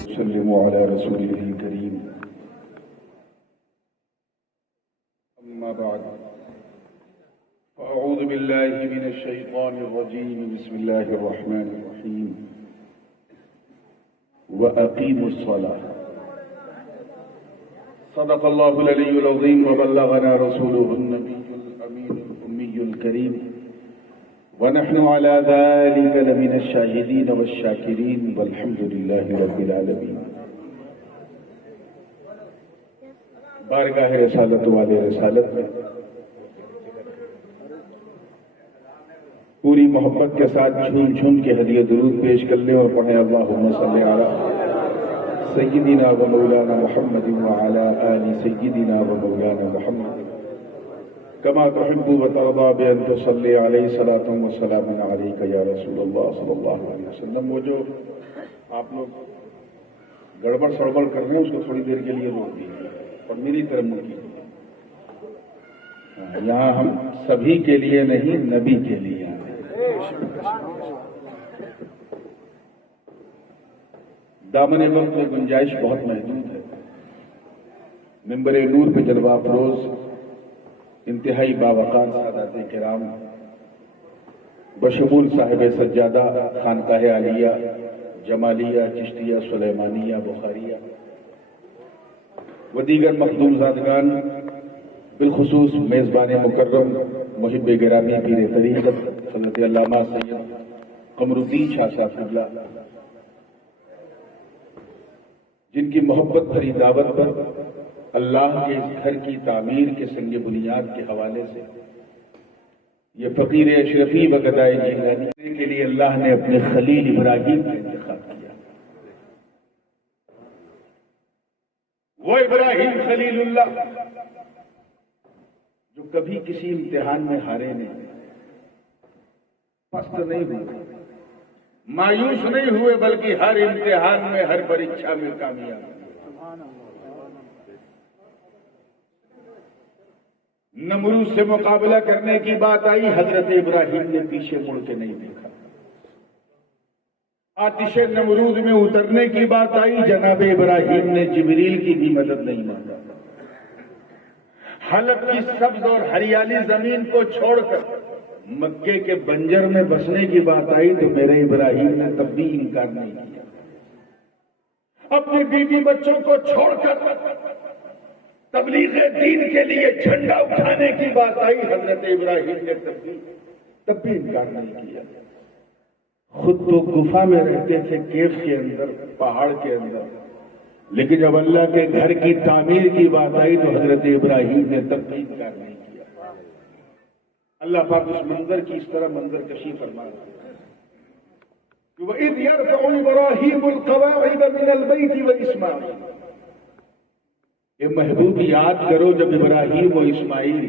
وسلموا على رسوله الكريم. أما بعد فأعوذ بالله من الشيطان الرجيم. بسم الله الرحمن الرحيم. وأقيموا الصلاة. صدق الله العلي العظيم وبلغنا رسوله النبي الأمين الأمي الكريم ونحن على ذلك لمن الشاهدين والشاكرين والحمد لله رب العالمين. بارگاہ رسالت والے رسالت میں پوری محبت کے ساتھ جھوم جھوم کے ہدیہ درود پیش کر لیں اور پڑھیں اللہم صلی علی سیدنا و مولانا محمد وعلی آل سیدنا و مولانا محمد کما تحب و ترضى بأن تصلی علیہ صلاۃ و سلام علیک یا رسول اللہ صلی اللہ علیہ وسلم. وہ جو آپ لوگ گڑبڑ سڑبڑ کر رہے ہیں اس کو تھوڑی دیر کے لیے روک دیجیے اور میری طرف منہ کیجیے. یہاں ہم سبھی کے لیے نہیں نبی کے لیے ہیں. دامن وقت میں گنجائش بہت محدود ہے. ممبر نور پہ جلوہ افروز انتہائی باوقار سادات کرام بشمول صاحب سجادہ خانقاہ عالیہ جمالیہ چشتیہ سلیمانیہ بخاریہ و دیگر مخدوم زادگان بالخصوص میزبان مکرم محب گرامی پیر طریقت حضرت علامہ سید قمر الدین شاہ صاحب قبلہ جن کی محبت بھری دعوت پر اللہ کے اس گھر کی تعمیر کے سنگ بنیاد کے حوالے سے یہ فقیر اشرفی و گدائے جیلانی کے لیے اللہ نے اپنے خلیل ابراہیم کا انتخاب کیا. وہ ابراہیم خلیل اللہ جو کبھی کسی امتحان میں ہارے نہیں، پست نہیں ہوئے، مایوس نہیں ہوئے، بلکہ ہر امتحان میں ہر پریچھا میں کامیاب. نمرود سے مقابلہ کرنے کی بات آئی، حضرت ابراہیم نے پیچھے مڑ کے نہیں دیکھا. آتش نمرود میں اترنے کی بات آئی، جناب ابراہیم نے جبریل کی بھی مدد نہیں مانگا. حلب کی سبز اور ہریالی زمین کو چھوڑ کر مکے کے بنجر میں بسنے کی بات آئی تو میرے ابراہیم نے تب بھی انکار نہیں کیا. اپنی بیوی بچوں کو چھوڑ کر تبلیغ دین کے لیے جھنڈا اٹھانے کی بات آئی، حضرت ابراہیم نے تب بھی انکار نہیں کیا. خود تو گفا میں رہتے تھے، کیف کے اندر، پہاڑ کے اندر، لیکن جب اللہ کے گھر کی تعمیر کی بات آئی تو حضرت ابراہیم نے تب بھی انکار نہیں کیا. اللہ پاک اس منظر کی اس طرح منظر کشی فرمائے. وَإِذْ يَرْفَعُ إِبْرَاهِيمُ الْقَوَاعِدَ مِنَ الْبَيْتِ وَإِسْمَاعِيلُ. یہ محبوب یاد کرو جب ابراہیم و اسماعیل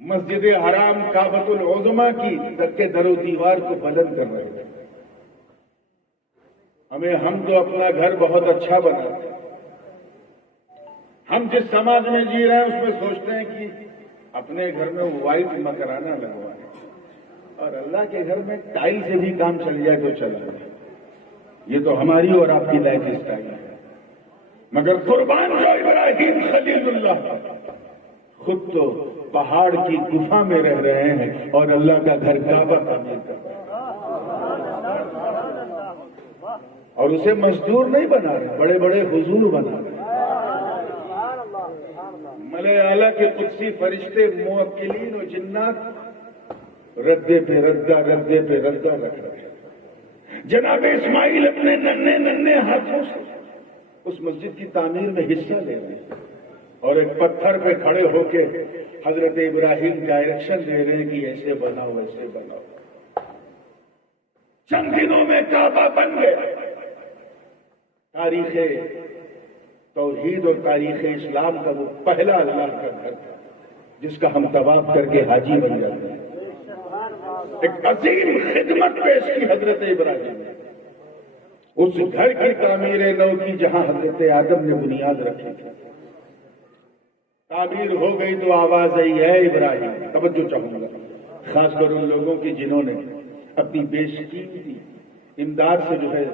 مسجد حرام کعبۃ العظمیٰ کی کے در و دیوار کو بلند کر رہے تھے. ہم تو اپنا گھر بہت اچھا بناتے ہیں. ہم جس سماج میں جی رہے ہیں اس میں سوچتے ہیں کہ اپنے گھر میں وائٹ مکرانہ لگوائے اور اللہ کے گھر میں ٹائل سے بھی کام چل جائے تو چل جائے. یہ تو ہماری اور آپ کی لائف اسٹائل ہے. مگر قربان جو ابراہیم خلیل اللہ خود تو پہاڑ کی گفا میں رہ رہے ہیں اور اللہ کا گھر کعبہ تعمیر کر رہے ہیں. اور اسے مزدور نہیں بنا رہے، بڑے بڑے حضور بنا رہے ہیں. ملائے اعلیٰ کے قدسی فرشتے موکلین و جنات ردے پہ ردہ رکھ رہے ہیں. جناب اسماعیل اپنے ننھے ہاتھوں سے اس مسجد کی تعمیر میں حصہ لے رہے ہیں اور ایک پتھر پہ کھڑے ہو کے حضرت ابراہیم ڈائریکشن دے رہے ہیں کہ ایسے بناؤ ایسے بناؤ. چند دنوں میں کعبہ بن گیا. تاریخ توحید اور تاریخ اسلام کا وہ پہلا اللہ کا گھر تھا جس کا ہم طواف کر کے حاجی بن جاتے ہیں. ایک عظیم خدمت پیش کی حضرت ابراہیم نے اس گھر کی تعمیر نو کی جہاں حضرت آدم نے بنیاد رکھی تھی. تعمیر ہو گئی تو آواز آئی ہے ابراہیم. توجہ چاہوں گا خاص کر ان لوگوں کی جنہوں نے اپنی بیش قیمتی امداد سے جو ہے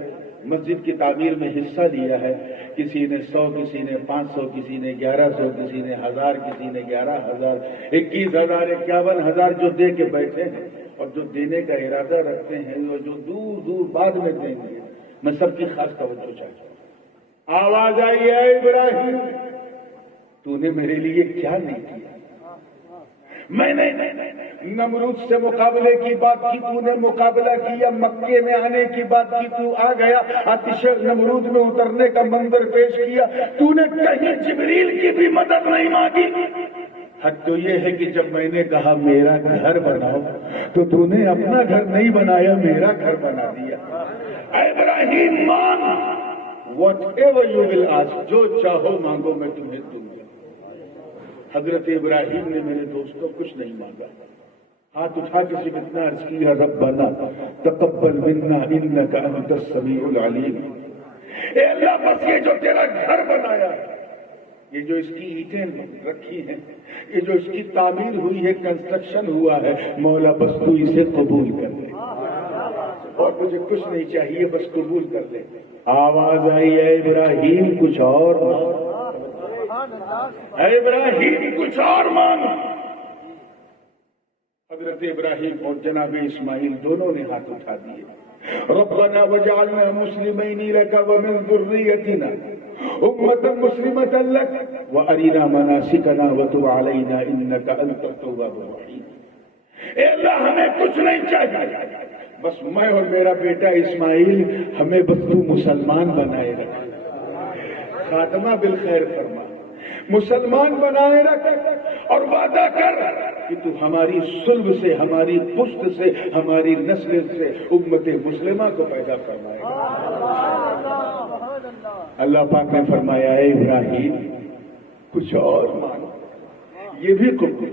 مسجد کی تعمیر میں حصہ لیا ہے. کسی نے 100، کسی نے 500، کسی نے 1100، کسی نے 1000، کسی نے 11000، 21000، 51000 جو دے کے بیٹھے ہیں اور جو دینے کا ارادہ رکھتے ہیں اور جو دور دور بعد میں دیں گے. میں سب کی خاص توجہ چاہتا ہوں. آواز آئی ہے ابراہیم تو نے میرے لیے کیا نہیں کیا؟ میں نے نمرود سے مقابلے کی بات کی، تو نے مقابلہ کیا. مکے میں آنے کی بات کی، تو آ گیا. آتش نمرود میں اترنے کا منظر پیش کیا، تو نے کہیں جبریل کی بھی مدد نہیں مانگی. حق تو یہ ہے کہ جب میں نے کہا میرا گھر بناؤ تو نے اپنا گھر نہیں بنایا، میرا گھر بنا دیا. اے ابراہیم مان whatever you will ask، جو چاہو مانگو میں تمہیں دوں گا. حضرت ابراہیم نے میرے دوستوں کچھ نہیں مانگا، ہاتھ اٹھا کے صرف اتنا عرض کیا ربنا تقبل منا انک انت السمیع العلیم. اے اللہ بس یہ جو تیرا گھر بنایا ہے، یہ جو اس کی اینٹیں رکھی ہیں، یہ جو اس کی تعمیر ہوئی ہے، کنسٹرکشن ہوا ہے، مولا بس تو اسے قبول کر لے اور مجھے کچھ نہیں چاہیے، بس قبول کر لے. آواز آئی ہے ابراہیم کچھ اور مانگ، اے ابراہیم کچھ اور مانگ. حضرت ابراہیم اور جناب اسماعیل دونوں نے ہاتھ اٹھا دیے. ربنا وجعلنا مسلمین لک ومن ذریتنا امة مسلمة لک وارنا مناسکنا وتب علینا انک انت التواب الرحیم. اے اللہ ہمیں کچھ نہیں چاہیے، بس میں اور میرا بیٹا اسماعیل ہمیں بس تو مسلمان بنائے رکھ، خاتمہ بالخیر فرما، مسلمان بنائے رکھ اور وعدہ کر کہ تو ہماری صلب سے، ہماری پشت سے، ہماری نسل سے امت مسلمہ کو پیدا فرمائے گا. اللہ پاک نے فرمایا اے ابراہیم کچھ اور مانو. یہ بھی قبول،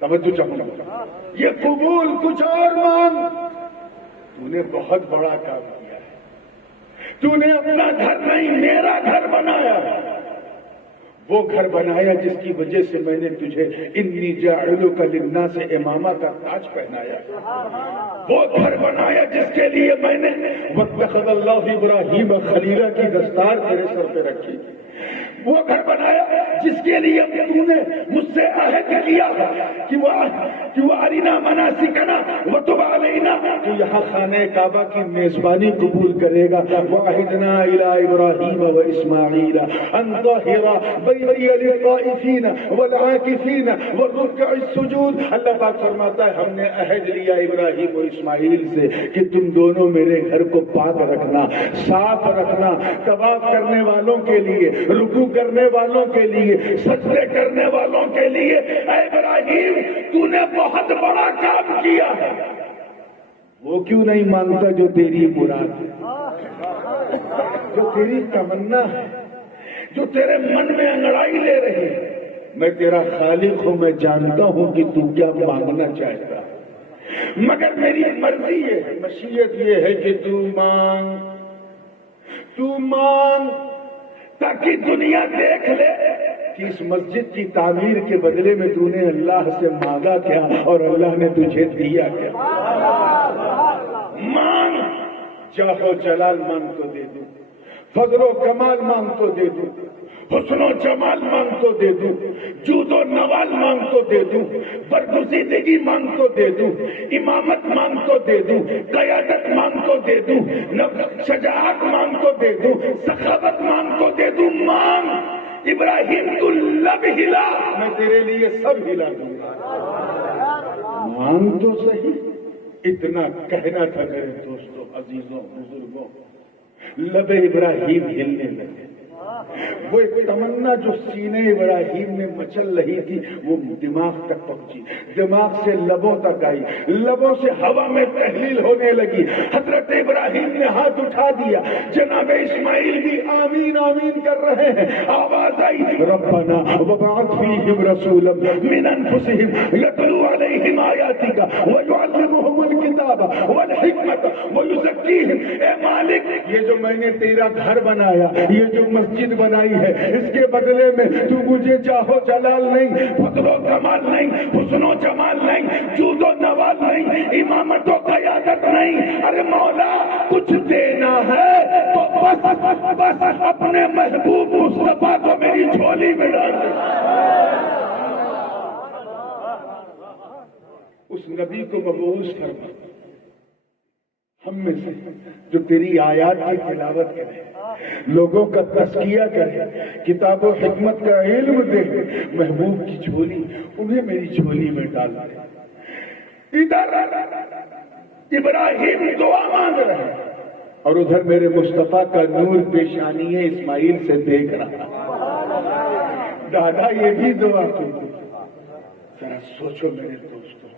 توجہ چاہوں گا، یہ قبول کچھ اور مانگ. تو نے بہت بڑا کام کیا ہے، تو نے اپنا گھر نہیں میرا گھر بنایا ہے. وہ گھر بنایا جس کی وجہ سے میں نے تجھے انی جاعلک للناس امامہ کا تاج پہنایا. وہ گھر بنایا جس کے لیے میں نے واتخذ اللہ ابراہیم خلیلہ کی دستار تیرے سر پہ رکھی. وہ گھر بنایا جس کے لیے تو نے مجھ سے عہد کیا کہ وہ ارنا مناسکنا وتب علینا، تو یہاں خانہ کعبہ کی میزبانی قبول کرے گا. وعہدنا الی ابراہیم و اسماعیل ان طہرا بیتی للطائفین والعاکفین والرکع السجود. اللہ پاک فرماتا ہے ہم نے عہد لیا ابراہیم و اسماعیل سے کہ تم دونوں میرے گھر کو پاک رکھنا، صاف رکھنا، طواف کرنے والوں کے لیے، رکوع کرنے والوں کے لیے، سجدے کرنے والوں کے لیے. اے ابراہیم تو نے بہت بڑا کام کیا ہے. وہ کیوں نہیں مانتا جو تیری مراد ہے، جو تیری تمنا ہے، جو تیرے من میں انگڑائی لے رہی ہے. میں تیرا خالق ہوں، میں جانتا ہوں کہ تو کیا مانگنا چاہتا ہے، مگر میری مرضی ہے، مشیت یہ ہے کہ تو مانگ تاکہ دنیا دیکھ لے کہ اس مسجد کی تعمیر کے بدلے میں تو نے اللہ سے مانگا کیا اور اللہ نے تجھے دیا کیا. مانگ، جاہ و جلال مانگ تو دے دوں، فضل و کمال مانگ تو دے دوں، حسن و جمال مانگ تو دے دوں، جود و نوال مانگ تو دے دوں، برگزیدگی مانگ تو دے دوں، امامت مانگ تو دے دوں، قیادت مانگ تو دے دوں، شجاعت مانگ تو دے دوں، سخاوت مانگ تو دے دوں. مانگ ابراہیم تو لب ہلا، میں تیرے لیے سب ہلا دوں گا. مانگ تو صحیح. اتنا کہنا تھا میرے دوستوں، عزیزوں، بزرگوں. لب ابراہیم ہلنے لگے. وہ ایک تمنا جو سینے ابراہیم میں مچل رہی تھی وہ دماغ تک پہنچی، دماغ سے لبوں تک آئی، لبوں سے ہوا میں تحلیل ہونے لگی. حضرت ابراہیم نے ہاتھ اٹھا دیا، جناب اسماعیل بھی آمین آمین کر رہے ہیں. آواز آئی ربنا وبعث فیہم رسولا من انفسہم یتلو علیہم آیاتک ویعلمہم الکتاب والحکمت ویزکیہم. اے مالک یہ جو میں نے تیرا گھر بنایا، یہ جو مسجد بنائی ہے، اس کے بدلے میں تو مجھے چاہو جلال نہیں، فضل و کمال نہیں، حسن و جمال نہیں، جود و نوال نہیں، امامت و قیادت نہیں. ارے مولا کچھ دینا ہے تو بس اپنے محبوب مصطفیٰ کو میری جھولی میں ڈال دے. اس نبی کو مبعوث فرما ہم میں سے جو تیری آیات کی تلاوت کرے, لوگوں کا تزکیہ کرے, کتاب و حکمت کا علم دے, محبوب کی جھولی انہیں میری جھولی میں ڈال دے. ادھر ابراہیم دعا مانگ رہے ہیں اور ادھر میرے مصطفیٰ کا نور پیشانی اسماعیل سے دیکھ رہا. دادا یہ بھی دعا کی. ذرا سوچو میرے دوستوں,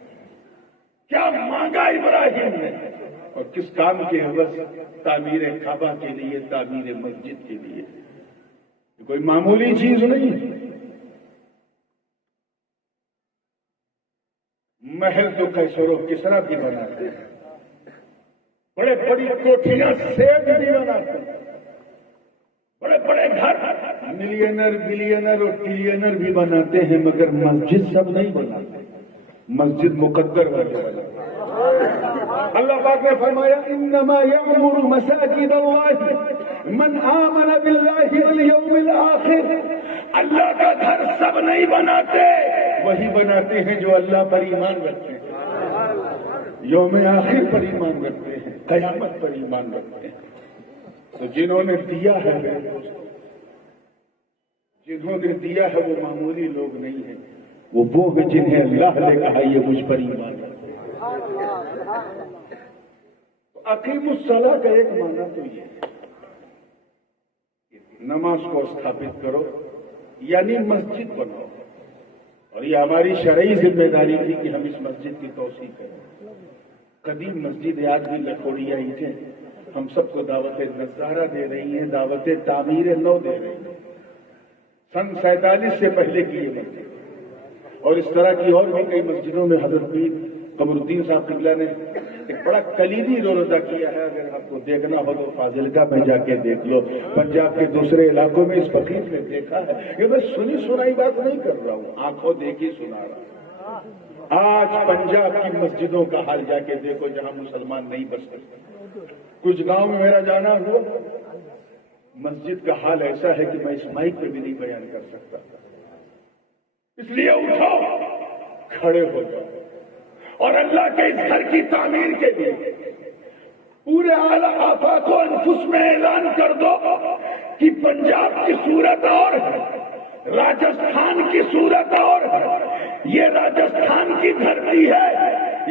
کیا مانگا ابراہیم نے اور کس کام کے عوض؟ تعمیر کعبہ کے لیے, تعمیر مسجد کے لیے. کوئی معمولی چیز نہیں. محل تو قیصر و کسریٰ بھی بناتے ہیں, بڑے بڑی کوٹھیاں سیٹ بھی بناتے ہیں, بڑے بڑے گھر ملینر بلینر اور ٹریلینر بھی بناتے ہیں, مگر مسجد سب نہیں بناتے. مسجد مقدر والے بناتے. اللہ پاک نے فرمایا انما یعمر مساجد اللہ من آمن باللہ والیوم الآخر. اللہ کا گھر سب نہیں بناتے, وہی بناتے ہیں جو اللہ پر ایمان رکھتے ہیں, یوم آخر پر ایمان رکھتے ہیں, قیامت پر ایمان رکھتے ہیں. تو جنہوں نے دیا ہے, جنہوں نے دیا ہے وہ معمولی لوگ نہیں ہیں, وہ ہیں جنہیں اللہ نے کہا یہ مجھ پر ایمان رکھتے ہیں. تو اقیم الصلاۃ کا ایک معنی تو یہ ہے نماز کو استھاپت کرو, یعنی مسجد بناؤ. اور یہ ہماری شرعی ذمہ داری تھی کہ ہم اس مسجد کی توسیع کریں. قدیم مسجد آج بھی لکھوڑیاں اینٹیں ہم سب کو دعوت نظارہ دے رہی ہیں, دعوت تعمیر نو دے رہی ہیں. سن 47 سے پہلے کی یہ مسجد, اور اس طرح کی اور بھی کئی مسجدوں میں حضرت پیر قمر الدین صاحب قبلہ نے ایک بڑا کلیدی رول ادا کیا ہے. اگر آپ کو دیکھنا ہو تو فاضلکہ میں جا کے دیکھ لو. پنجاب کے دوسرے علاقوں میں اس فقیر نے دیکھا ہے. یہ میں سنی سنائی بات نہیں کر رہا ہوں, آنکھوں دیکھی سنا رہا ہوں. آج پنجاب کی مسجدوں کا حال جا کے دیکھو جہاں مسلمان نہیں بس سکتے. کچھ گاؤں میں میرا جانا ہوا, مسجد کا حال ایسا ہے کہ میں اس مائک پہ بھی نہیں بیان کر سکتا. اس لیے اٹھو, کھڑے ہو جاؤ اور اللہ کے اس گھر کی تعمیر کے لیے پورے اعلیٰ آفاق و انفس میں اعلان کر دو کہ پنجاب کی صورت اور راجستھان کی صورت اور. یہ راجستھان کی دھرتی ہے,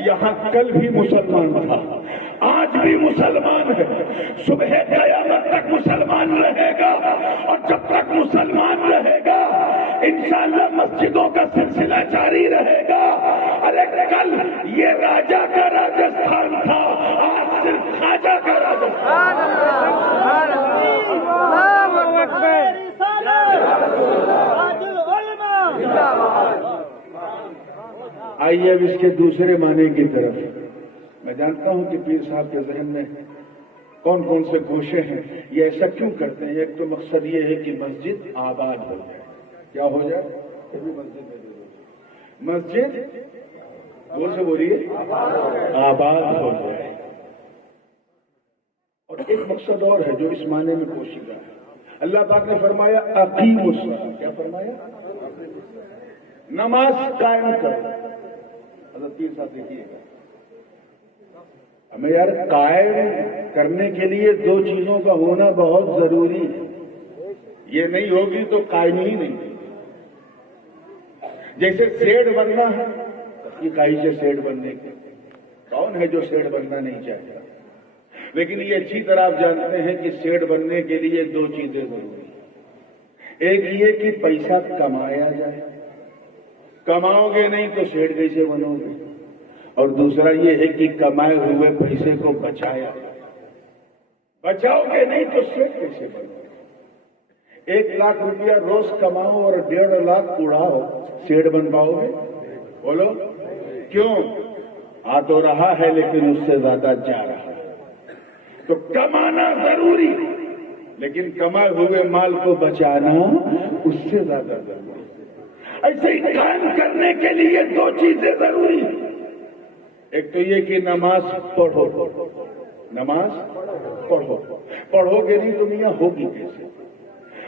یہاں کل بھی مسلمان تھا, آج بھی مسلمان ہے, صبح قیامت تک مسلمان رہے گا, اور جب تک مسلمان رہے گا انشاءاللہ مسجدوں کا سلسلہ جاری رہے گا. ارے کل یہ راجا کا راجستھان تھا, آج صرف خواجہ کا راجستھان. آئیے اب اس کے دوسرے معنی کی طرف. میں جانتا ہوں کہ پیر صاحب کے ذہن میں کون کون سے گوشے ہیں. یہ ایسا کیوں کرتے ہیں؟ ایک تو مقصد یہ ہے کہ مسجد آباد ہو جائے. کیا ہو جائے؟ مسجد زور سے بولیے, آباد ہو جائے. اور ایک مقصد اور ہے جو اس معنی میں پوشیدہ ہے. اللہ پاک نے فرمایا اقیم الصلاۃ. کیا فرمایا؟ نماز قائم کرو. حضرت پیر صاحب دیکھیے گا, ہمیں یار قائم کرنے کے لیے دو چیزوں کا ہونا بہت ضروری ہے. یہ نہیں ہوگی تو قائم ہی نہیں. جیسے سیڑ بننا ہے, یہ کائی سیڑ بننے کے کون ہے جو سیڑ بننا نہیں چاہتا؟ لیکن یہ اچھی طرح آپ جانتے ہیں کہ سیڑ بننے کے لیے دو چیزیں ضروری ہیں. ایک یہ کہ پیسہ کمایا جائے, کماؤ گے نہیں تو سیڑ کیسے بنو گے؟ اور دوسرا یہ ہے کہ کمائے ہوئے پیسے کو بچایا, بچاؤ گے نہیں تو سیڑ کیسے بنو گے؟ 1 لاکھ روپیہ روز کماؤ اور 1.5 لاکھ اڑاؤ, سیڑ بن پاؤ گے؟ بولو کیوں؟ آ تو رہا ہے لیکن اس سے زیادہ جا رہا ہے. تو کمانا ضروری, لیکن کمائے ہوئے مال کو بچانا اس سے زیادہ ضروری. ایسے ہی قائم کرنے کے لیے دو چیزیں ضروری ہیں. ایک تو یہ کہ نماز پڑھو، نماز پڑھو، پڑھو گے نہیں تو میاں ہوگی کیسے؟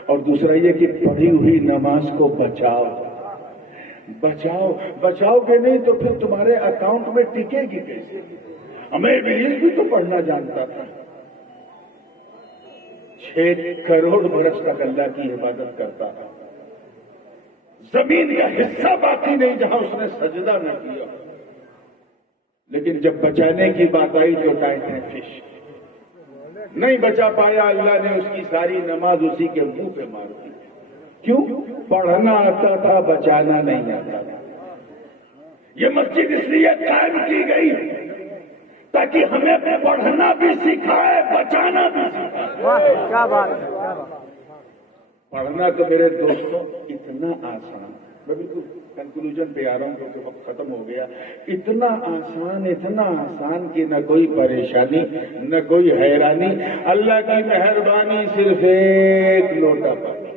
اور دوسرا یہ کہ پڑھی ہوئی نماز کو بچاؤ، بچاؤ، بچاؤ گے نہیں تو پھر تمہارے اکاؤنٹ میں ٹکے گی کیسے؟ ہمیں ابلیس بھی تو پڑھنا جانتا تھا، 6 کروڑ برس تک اللہ کی عبادت کرتا تھا، زمین کا حصہ باقی نہیں جہاں اس نے سجدہ نہ کیا، لیکن جب بچانے کی بات آئی تو ٹائٹ ہے فش، نہیں بچا پایا، اللہ نے اس کی ساری نماز اسی کے منہ پہ مار دی۔ کیوں؟ پڑھنا آتا تھا، بچانا نہیں آتا تھا۔ یہ مسجد اس لیے قائم کی گئی تاکہ ہمیں پڑھنا بھی سکھائے، بچانا بھی سکھائے۔ کیا بات ہے، پڑھنا تو میرے دوستوں اتنا آسان، میں بالکل کنکلوژن پہ آ رہا ہوں کیونکہ وقت ختم ہو گیا، اتنا آسان کہ نہ کوئی پریشانی نہ کوئی حیرانی، اللہ کی مہربانی، صرف 1 لوٹا پانی۔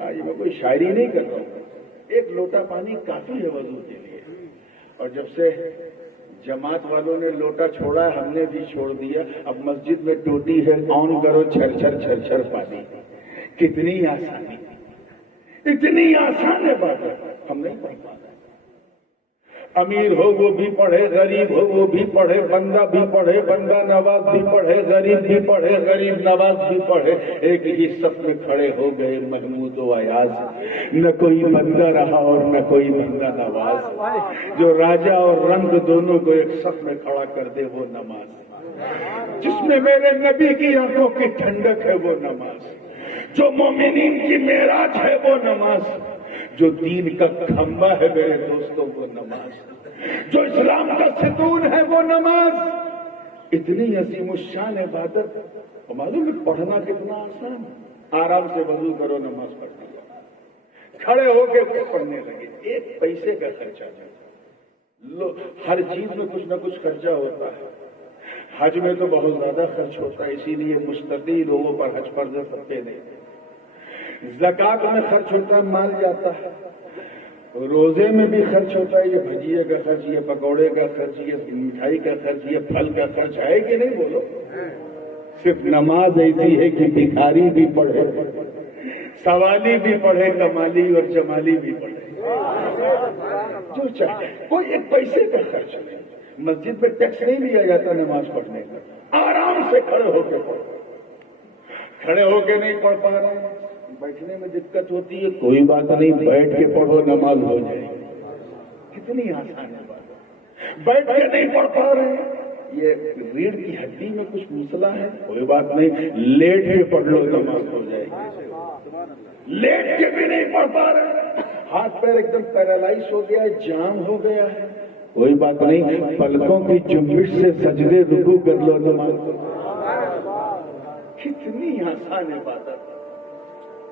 آج میں کوئی شاعری نہیں کر رہا ہوں، 1 لوٹا پانی کافی ہے وضو کے لیے، اور جب سے جماعت والوں نے لوٹا چھوڑا ہم نے بھی چھوڑ دیا، اب مسجد میں ٹوٹی ہے، آن کرو چھر پانی۔ کتنی آسانی، اتنی آسان ہے بات، ہم نہیں پڑھ پاتے۔ امیر ہو وہ بھی پڑھے، غریب ہو وہ بھی پڑھے، بندہ بھی پڑھے، بندہ نواز بھی پڑھے، غریب بھی پڑھے، غریب نواز بھی پڑھے، ایک ہی صف میں کھڑے ہو گئے محمود و ایاز، نہ کوئی بندہ رہا اور نہ کوئی بندہ نواز، جو راجا اور رنگ دونوں کو ایک صف میں کھڑا کر دے وہ نماز، جس میں میرے نبی کی آنکھوں کی ٹھنڈک ہے وہ نماز، جو مومنین کی معراج ہے وہ نماز، جو دین کا کھمبا ہے میرے دوستوں وہ نماز، جو اسلام کا ستون ہے وہ نماز۔ اتنی عظیم الشان عبادت، معلوم ہے پڑھنا کتنا آسان ہے، آرام سے وضو کرو نماز پڑھنے لگو، کھڑے ہو کے پڑھنے لگے، 1 پیسے کا خرچہ نہیں، ہر چیز میں کچھ نہ کچھ خرچہ ہوتا ہے، حج میں تو بہت زیادہ خرچ ہوتا ہے، اسی لیے مستقل لوگوں پر حج فرض سکتے نہیں، زکات میں خرچ ہوتا ہے، مال جاتا ہے، روزے میں بھی خرچ ہوتا ہے، یہ بھجیے کا خرچ، یہ پکوڑے کا خرچ، یہ مٹھائی کا خرچ، یہ پھل کا خرچ ہے کہ نہیں بولو؟ صرف نماز ایسی ہے کہ بھکاری بھی پڑھے، سوالی بھی پڑھے، کمالی اور جمالی بھی پڑھے، جو چاہے، کوئی 1 پیسے کا خرچ نہیں، مسجد میں ٹیکس نہیں لیا جاتا نماز پڑھنے کا، آرام سے کھڑے ہو کے پڑھو، کھڑے ہو کے نہیں پڑھ پا رہے، بیٹھنے میں دقت ہوتی ہے، کوئی بات نہیں، بیٹھ کے پڑھو نماز ہو جائے گی، کتنی آسان ہے بات، بیٹھ کے نہیں پڑھ پا رہے ہیں، یہ ریڑھ کی ہڈی میں کچھ مسئلہ ہے، کوئی بات نہیں، لیٹ کے پڑھ لو نماز ہو جائے گی، لیٹ کے بھی نہیں پڑھ پا رہے، ہاتھ پیر ایک دم پیرالائز ہو گیا ہے، جام ہو گیا ہے، کوئی بات نہیں، پلکوں کی جنبش سے سجدے رکوع کر لو نماز، کتنی آسان ہے بات،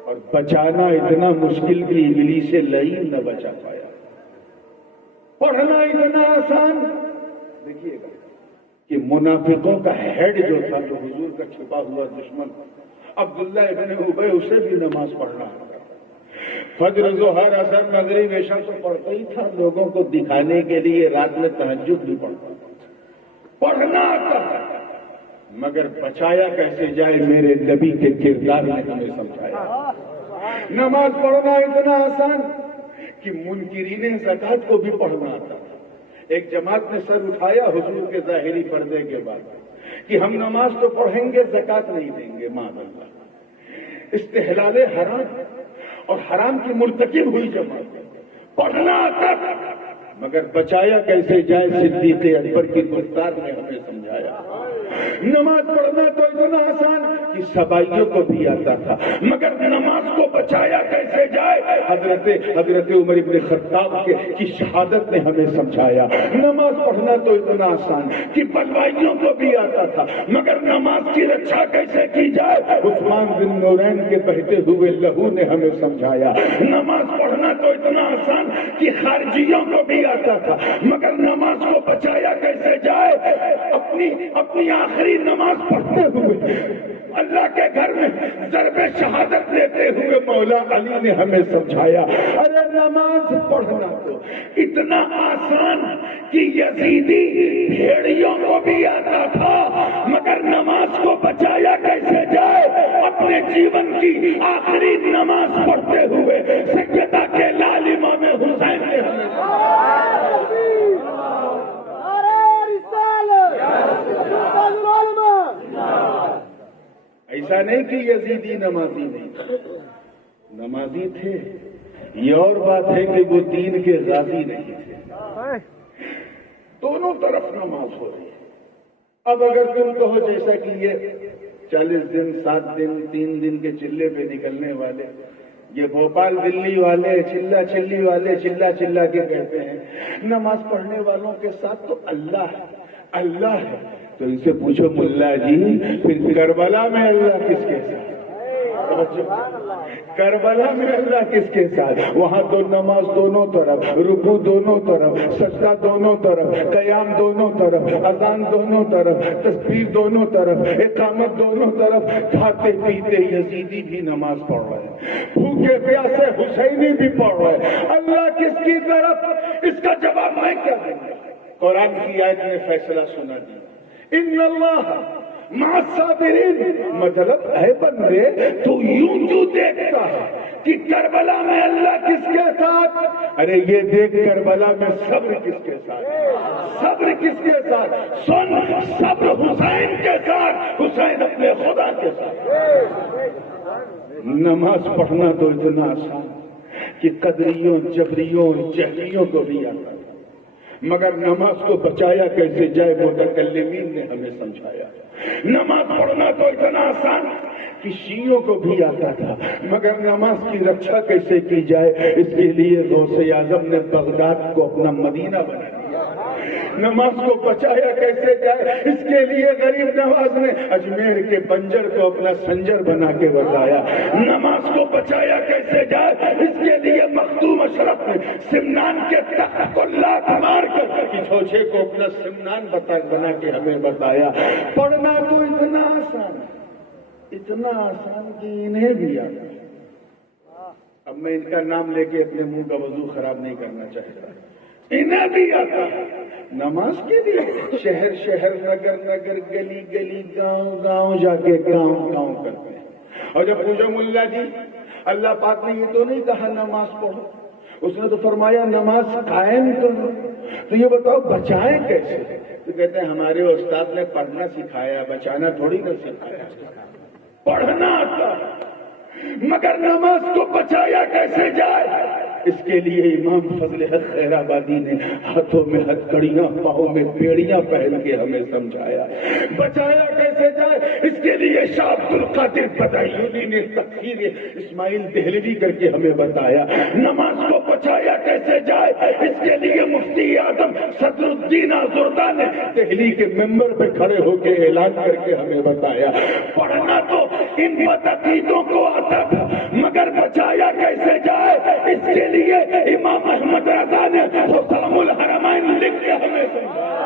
اور بچانا اتنا مشکل کہ ابلیس سے لعین نہ بچا پایا، پڑھنا اتنا آسان، دیکھیے گا کہ منافقوں کا ہیڈ جو تھا، جو حضور کا چھپا ہوا دشمن عبداللہ ابن ابی، اسے بھی نماز پڑھنا آتا، فجر ظہر عصر مغرب عشاء تو پڑھتا ہی تھا، لوگوں کو دکھانے کے لیے رات میں تہجد بھی پڑھتا تھا، پڑھنا آتا تھا، مگر بچایا کیسے جائے میرے نبی کے کردار نے ہمیں سمجھایا۔ نماز پڑھنا اتنا آسان کہ منکرین زکات کو بھی پڑھنا آتا تھا، ایک جماعت نے سر اٹھایا حضور کے ظاہری پردے کے بعد کہ ہم نماز تو پڑھیں گے، زکات نہیں دیں گے، معاذ اللہ، استحلال حرام اور حرام کی مرتکب ہوئی جماعت، پڑھنا آتا تھا مگر بچایا کیسے جائے صدیق اکبر کی گفتار نے ہمیں سمجھایا۔ نماز پڑھنا تو اتنا آسان کہ سبائیوں کو بھی آتا تھا، مگر نماز کو بچایا کیسے جائے حضرت عمر ابن خطاب کی شہادت نے ہمیں سمجھایا۔ نماز پڑھنا تو اتنا آسان کہ بلوائیوں کو بھی آتا تھا، مگر نماز کی رکشا کیسے کی جائے عثمان بن نورین کے بہتے ہوئے لہو نے ہمیں سمجھایا۔ نماز پڑھنا تو اتنا آسان کہ خارجیوں کو بھی آتا تھا، مگر نماز کو بچایا کیسے جائے اپنی اپنی آخری نماز پڑھتے ہوئے اللہ کے گھر میں ضرب شہادت لیتے ہوئے مولا علی نے ہمیں سمجھایا، ارے نماز پڑھنا تو اتنا آسان کہ یزیدی بھیڑیوں کو بھی آتا تھا، مگر نماز کو بچایا کیسے جائے؟ اپنے جیون کی آخری نماز پڑھتے ہوئے سیدہ کے لال امام حسین نے ہمیں ایسا نہیں کہ یزیدی نمازی نہیں، نمازی تھے، یہ اور بات ہے کہ وہ دین کے غازی نہیں تھے۔ دونوں طرف نماز ہو رہی ہے۔ اب اگر تم کہو جیسا کہ یہ 40 دن 7 دن 3 دن کے چلے پہ نکلنے والے، یہ بھوپال دلی والے چلا چلی والے چلا چلا کے کہتے ہیں نماز پڑھنے والوں کے ساتھ تو اللہ ہے، اللہ ہے، تو ان سے پوچھو ملا جی پھر کربلا میں اللہ کس کے ساتھ؟ کربلا میں اللہ کس کے ساتھ؟ وہاں تو نماز دونوں طرف، رکوع دونوں طرف، سجدہ دونوں طرف، قیام دونوں طرف، اذان دونوں طرف، تسبیح دونوں طرف، اقامت دونوں طرف، کھاتے پیتے یزیدی بھی نماز پڑھ رہے ہیں، بھوکے پیاسے حسینی بھی پڑھ رہے ہیں، اللہ کس کی طرف؟ اس کا جواب میں کیا دوں گا؟ قرآن کی آیت نے فیصلہ سنا دیا، ان اللہ مع الصابرین، مطلب اے بندے تو یوں جو دیکھتا ہے کہ کربلا میں اللہ کس کے ساتھ؟ ارے یہ دیکھ کربلا میں صبر کس کے ساتھ، صبر کس کے ساتھ؟ سن، صبر حسین کے ساتھ، حسین اپنے خدا کے ساتھ۔ نماز پڑھنا تو اتنا آسان کہ قدریوں جبریوں جہلیوں کو بھی آتا، مگر نماز کو بچایا کیسے جائے متکلمین نے ہمیں سمجھایا۔ نماز پڑھنا تو اتنا آسان کہ شیعوں کو بھی آتا تھا، مگر نماز کی رکشا کیسے کی جائے اس کے لیے غوث اعظم نے بغداد کو اپنا مدینہ بنا دیا۔ نماز کو بچایا کیسے جائے اس کے لیے غریب نواز نے اجمیر کے بنجر کو اپنا سنجر بنا کے بتایا۔ نماز کو بچایا کیسے جائے اس کے لیے مخدوم اشرف نے سمنان کے تخت کو لات مار کر چھوچے کو اپنا سمنان بنا کے ہمیں بتایا۔ پڑھنا تو اتنا آسان، اتنا آسان کہ انہیں بھی آتا ہے۔ اب میں ان کا نام لے کے اپنے منہ کا وضو خراب نہیں کرنا چاہتا، انہیں بھی آتا ہے۔ نماز کے لیے شہر شہر نگر نگر گلی گلی گاؤں گاؤں جا کے گاؤں گاؤں کرتے ہیں۔ اور جب پوچھو ملا جی اللہ پاک نے یہ تو نہیں کہا نماز پڑھو، اس نے تو فرمایا نماز قائم کرو، تو یہ بتاؤ بچائیں کیسے؟ تو کہتے ہیں ہمارے استاد نے پڑھنا سکھایا، بچانا تھوڑی نہ سکھایا۔ پڑھنا آتا مگر نماز کو بچایا کیسے جائے اس کے لیے امام فضل حق خیر آبادی نے ہاتھوں میں ہتھکڑیاں پاؤں میں بیڑیاں پہن کے ہمیں سمجھایا۔ بچایا کیسے جائے اس کے لیے شاہ عبد القادر بدایونی نے تفسیر اسماعیل دہلوی کر کے ہمیں بتایا۔ نماز کو بچایا کیسے جائے اس کے لیے مفتی اعظم صدر الدین آزردہ نے دہلی کے ممبر پہ کھڑے ہو کے اعلان کر کے ہمیں بتایا۔ پڑھنا تو ان بدعقیدوں کو آتا تھا مگر بچایا کیسے جائے اس کے لیے امام احمد رضا نے حسام الحرمین لکھ کے ہمیں سمجھایا۔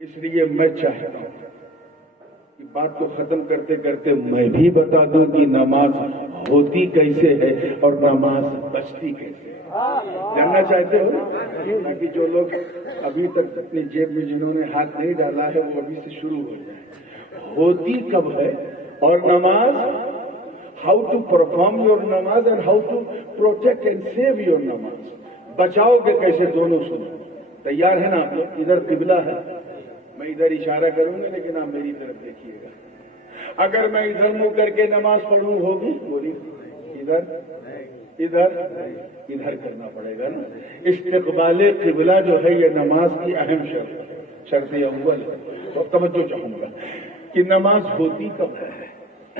اس لیے میں چاہتا ہوں کہ بات کو ختم کرتے کرتے میں بھی بتا دوں کہ نماز ہوتی کیسے ہے اور نماز بچتی کیسے ہے۔ جاننا چاہتے ہو؟ تاکہ جو لوگ ابھی تک اپنی جیب میں جنہوں نے ہاتھ نہیں ڈالا ہے وہ ابھی سے شروع ہو جائے۔ ہوتی کب ہے اور نماز، ہاؤ ٹو پرفارم یور نماز and how to protect and save your نماز، بچاؤ گے کیسے دونوں سنو۔ تیار ہے نا آپ لوگ؟ ادھر قبلہ ہے، میں ادھر اشارہ کروں گا لیکن آپ میری طرف دیکھیے گا۔ اگر میں ادھر منہ کر کے نماز پڑھوں ہوگی؟ بولی ادھر ادھر ادھر کرنا پڑے گا نا۔ استقبال قبلہ جو ہے یہ نماز کی اہم شرط اول ہے۔ تو توجہ چاہوں گا کہ نماز ہوتی کب ہے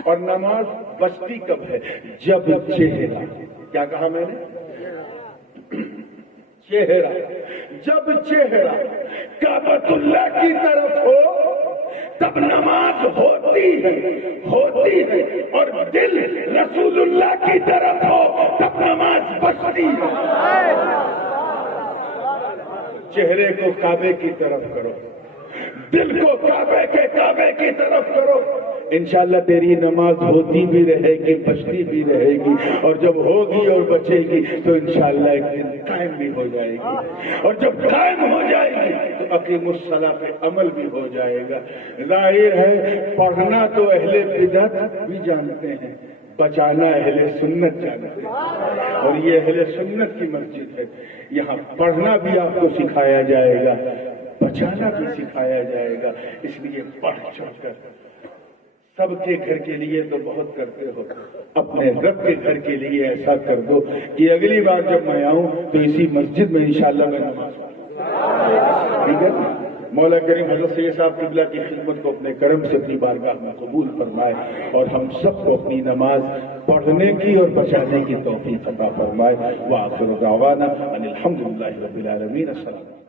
اور نماز بچتی کب ہے؟ جب چہرہ، کیا کہا میں نے؟ چہرہ، جب چہرہ کعبۃ اللہ کی طرف ہو تب نماز ہوتی ہے اور دل رسول اللہ کی طرف ہو تب نماز بچتی ہے۔ چہرے کو کعبے کی طرف کرو، دل کو کعبے کی طرف کرو، انشاءاللہ تیری نماز ہوتی بھی رہے گی، بچتی بھی رہے گی، اور جب ہوگی اور بچے گی تو انشاءاللہ ایک دن قائم بھی ہو جائے گی، اور جب قائم ہو جائے گی تو اقیم الصلاۃ پہ عمل بھی ہو جائے گا۔ ظاہر ہے پڑھنا تو اہل بدعت بھی جانتے ہیں، بچانا اہل سنت جانتے ہیں، اور یہ اہل سنت کی مسجد ہے، یہاں پڑھنا بھی آپ کو سکھایا جائے گا، بچانا بھی سکھایا جائے گا، اس لیے پڑھ چڑھ کر سب کے گھر کے لیے تو بہت کرتے ہو، اپنے رب کے گھر کے لیے ایسا کر دو کہ اگلی بار جب میں آؤں تو اسی مسجد میں انشاءاللہ میں نماز پڑھوں، ٹھیک ہے؟ مولا کریم حضرت سید صاحب قبلہ کی خدمت کو اپنے کرم سے اپنی بارگاہ میں قبول فرمائے، اور ہم سب کو اپنی نماز پڑھنے کی اور بچانے کی توفیق عطا فرمائے۔ وآخر دعوانا ان الحمدللہ رب العالمین۔ السلام